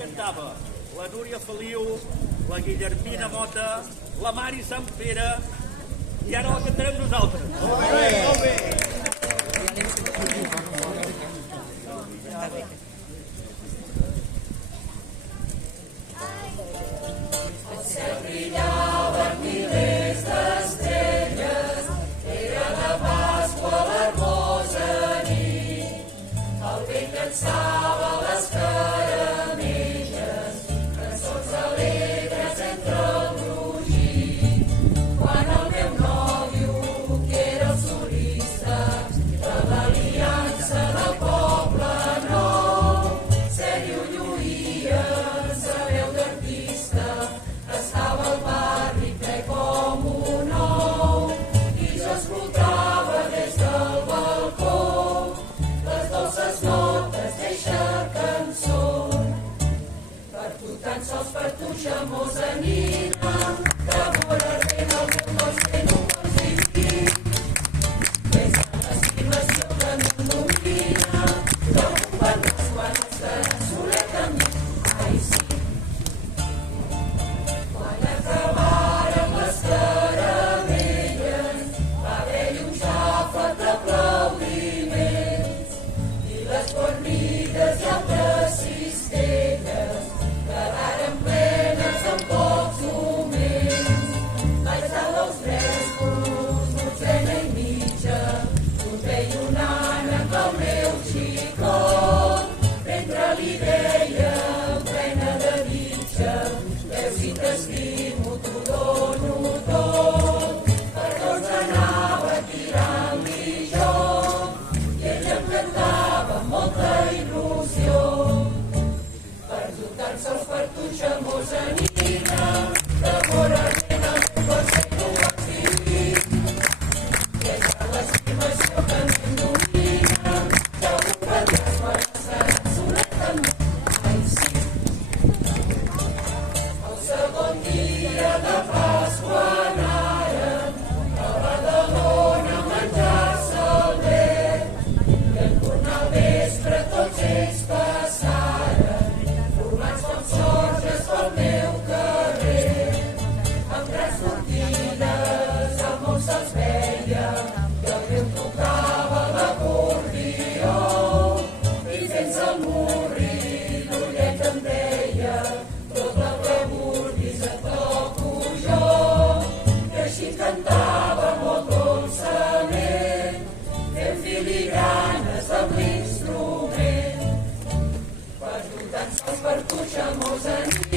Cantava la Núria Feliu, la Guillermina Mota, la Mari Sant Pere, i ara la cantarem nosaltres. Molt bé, molt bé. El cel brillaven milers d'estrelles, era de Pasqua l'hermosa nit. El vent llançava les caramelles, cançons alegres entre el brogit. Quan el meu nòvio, que era el solista de l'Aliança del Poble Nou, sèrio lluïa sa veu d'artista, estava al barri ple com un ou, i jo escoltava des del balcó les dolces notes d'eixa cançó. Per tu, tan sols per tu, xamosa nina, d'amor ardent el meu cos que no pots vivir. Ves a l'estimació que m'il·lumina, no comprendràs quan estaràs solet amb mi. Ai, sí. Quan acabaren les caramelles, va haver-hi un xàfec d'aplaudiments, i les fornides i altres cistelles quedaren plenes en pocs moments. Vaig dalt dels brescos, dotzena i mitja, un té i un ànec al meu xicot, mentre li deia, plena de ditxa, veus si t'estimo, t'ho dono tot. Per tots anava tirant-li jo, i ell em cantava amb molta il·lusió. Per tu, tan sols per tu, xamosa nina, d'amor ardent el meu cor que no pots vivir. És a l'estimació que m'il·lumina, ja ho comprendràs quan estaràs solet amb mi. Ai, sí. El segon dia de Pasqua anaren a Badalona a menjar-se el verd, i en tornar al vespre tots ells passaren, formats com sorges pel meu carrer. Amb grans cortines el món se'ls veia, i el vent tocava l'acordió, i fins al murri l'ullet em deia, tot el que vulguis et toco jo. I així cantava molt dolçament, fent filigranes amb l'instrument. Per tu, tan sols per tu, xamosa nina,